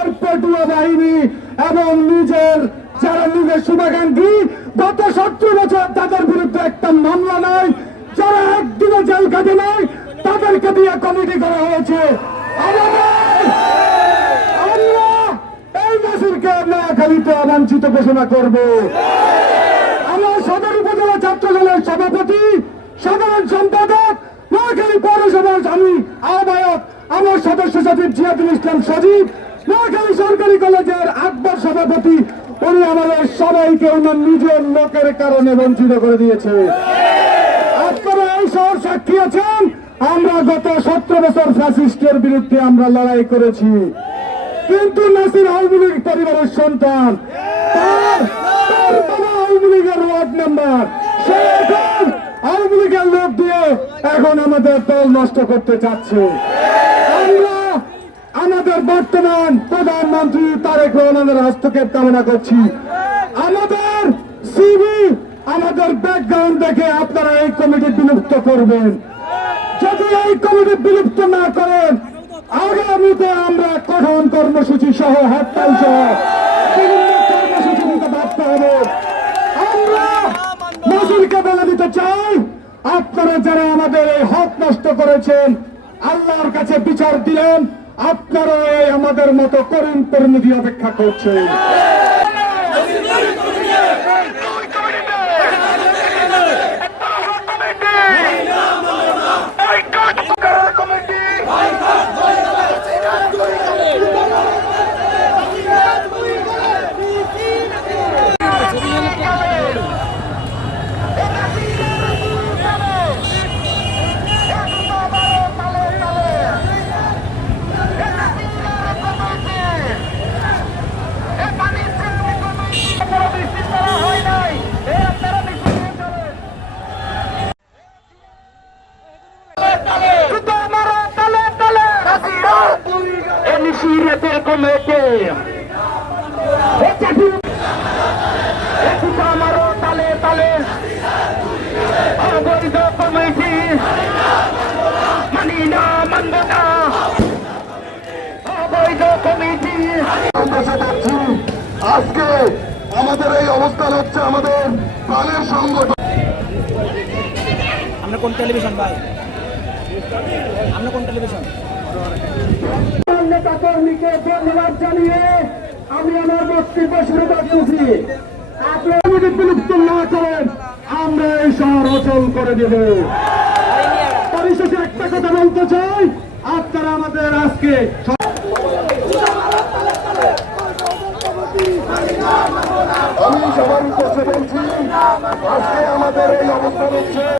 নিজের পেটুয়া বাহিনী এবং যারা নিজের শুভাকাঙ্ক্ষী গত 17 বছর তাদের বিরুদ্ধে একটা মামলা নাই, যারা একদিনে জেল কাটে নাই তাদেরকে দিয়ে কমিটি করা হয়েছে। আমরা এই নাসিরকে নোয়াখালীতে অবাঞ্ছিত ঘোষণা করব। আমার সদর উপজেলা ছাত্র দলের সভাপতি, সাধারণ সম্পাদক, নোয়াখালী পৌরসভার আমি আহ্বায়ক, আমার সদস্য সচিব জিয়াদুল ইসলাম সজীব, নোয়াখালী সরকারি কলেজের আকবর সভাপতি, উনি আমাদের সবাইকে ওনার নিজের লোকের কারণে বঞ্চিত করে দিয়েছে। আপনারা এই শহর সাক্ষী আছেন, আমরা গত 17 বছর ফ্যাসিস্টের বিরুদ্ধে আমরা লড়াই করেছি, কিন্তু নাসির আওয়ামী লীগ পরিবারের সন্তান, তার বাবা আওয়ামী লীগের ওয়ার্ড মেম্বার, সে এখন আওয়ামী লীগের লোক দিয়ে এখন আমাদের দল নষ্ট করতে চাচ্ছে। আমরা আমাদের বর্তমান প্রধানমন্ত্রী তারেক রহমানের হস্তক্ষেপ কামনা করছি। আমাদের সিভি, আমাদের ব্যাকগ্রাউন্ড দেখে আপনারা এই কমিটি বিলুপ্ত করবেন। যদি এই কমিটি বিলুপ্ত না করেন, আগামীতে আমরা কঠোর কর্মসূচি সহ হরতাল সহ বিভিন্ন কর্মসূচি দিতে বাধ্য হব। আমরা নাসিরকে বলে দিতে চাই, আপনারা যারা আমাদের এই হক নষ্ট করেছেন, আল্লাহর কাছে বিচার দিলেন, আপনারা এই আমাদের মতো করুণ পরিণতি অপেক্ষা করছেন। আজকে আমাদের এই অবস্থান হচ্ছে আমাদের প্রাণের সংগঠন। আমরা কোন টেলিভিশন ভাই, আমরা কোন টেলিভিশন? নেতা কর্মীকে ধন্যবাদ জানিয়ে আমি আমার বক্তব্য শুরু করতেছি। আপনারা যদি বিলুপ্ত না করেন, আমরা এই শহর অচল করে দেব। পরিশেষে একটা কথা বলতে চাই, আপনারা আমাদের আজকে আমি সবার কাছে বলছি, আজকে আমাদের এই অবস্থান হচ্ছে